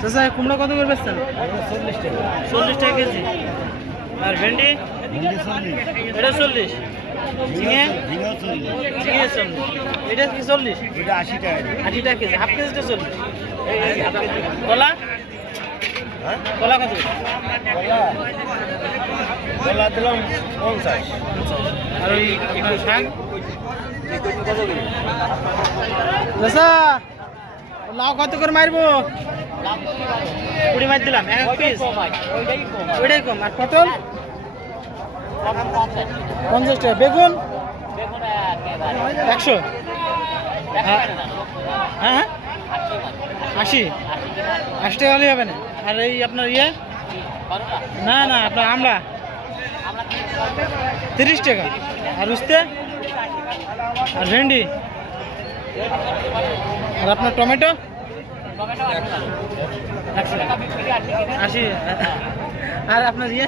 চাচা কুমড়া কত করে বেচছেন? চল্লিশ টাকা কেজি। আর ভেন্ডি? এটা চল্লিশ। ঝিঙে? চল্লিশ ঝিঙে চল্লিশ। এটা কি চল্লিশ? এটা আশি টাকা আশি টাকা কেজি। হাফ কেজিটা চল্লিশ। কলা? হ্যাঁ কলা কত কলা দিলাম পঞ্চাশ আর ওই আপনার শাক? চাচা লাউ কত করে মারবো? কুড়ি মার দিলাম এক পিস ওইটাই কম আর পটল? পঞ্চাশ টাকা। বেগুন? একশো। হ্যাঁ। হ্যাঁ আশি। আশি টাকা হলেই হবে না। আর এই আপনার ইয়ে? না না আপনার আমলা তিরিশ টাকা। আর উস্তে? আর ভেন্ডি? আর আপনার টমেটো? আশি। আর আপনার ইয়ে?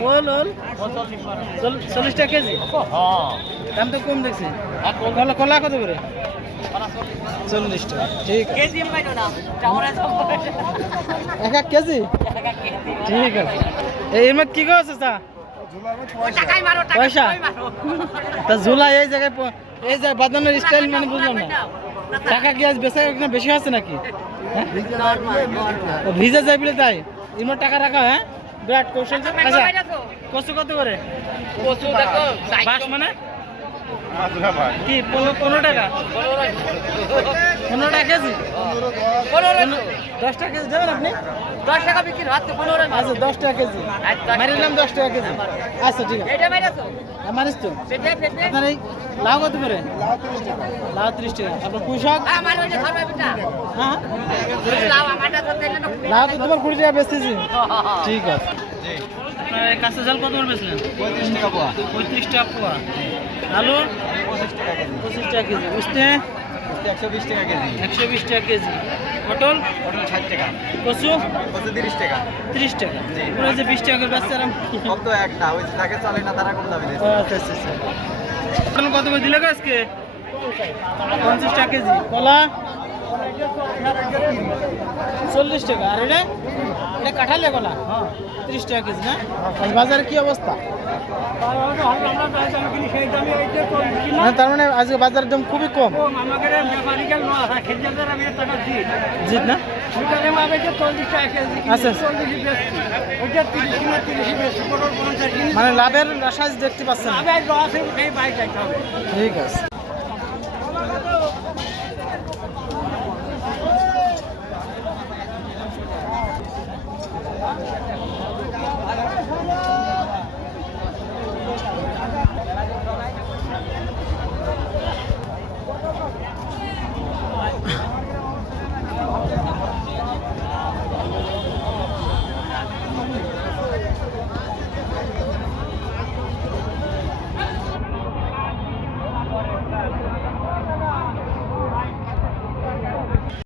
ওল ওল। চল্লিশ টাকা কেজি? দাম তো কম দেখছি। কলা কলা কত করে? চল্লিশ। টাকা ঠিক। আছে এক এক কেজি? ঠিক আছে। এই এর মধ্যে কি করছে চা পয়সা। তা ঝুলা এই জায়গায় প- এই যে বাঁধানোর স্টাইল মানে বুঝলাম না। টাকা কি আজ বেচা কিনা বেশি আছে নাকি? হ্যাঁ? ভিজে যাই বলে তাই? ইমন টাকা রাখা হ্যাঁ? বিরাট কৌশল। আচ্ছা কচু কত করে? বাস মানে? কি পনেরো টাকা? পনেরো টাকা। কেজি দশ টাকা কেজি দেবেন আপনি? দশ টাকা বিক্রি হচ্ছে পনেরো আচ্ছা দশ টাকা কেজি। মারিলাম দশ টাকা কেজি। আচ্ছা ঠিক আছে। মারিস তো। আপনার এই লাউ কত করে? লাউ ত্রিশ টাকা। আপনার পুঁই শাক আমার ওই যে ধরবে বেটা। হ্যাঁ? লাউ তো তোমার কুড়ি টাকা বেচতেছি। ঠিক আছে। আপনার কাঁচা জাল কত করে বেচলেন? পঁয়ত্রিশ টাকা পোয়া। পঁয়ত্রিশ টাকা পোয়া। আলু? পঁচিশ টাকা কেজি। পঁচিশ টাকা কেজি। উঠতে একশো বিশ টাকা কেজি। একশো বিশ টাকা কেজি। পটল? পটল ষাট টাকা। কচু? কত তিরিশ টাকা। ত্রিশ টাকা। পুরো যে বিশ টাকা করে বেচছে আর তো এক না ওই যাকে চলে না তারা কম দামে আচ্ছা আচ্ছা আচ্ছা। কত করে দিলে আজকে? পঞ্চাশ টাকা কেজি। কলা? চল্লিশ টাকা। আর এটা? এটা কাঁঠালে কলা? ত্রিশ টাকা কেজি না? আর বাজারে কি অবস্থা? তার মানে আজকে বাজারের দাম খুবই কম। জিত না? আচ্ছা আচ্ছা। মানে লাভের আশা দেখতে পাচ্ছেন। ঠিক আছে।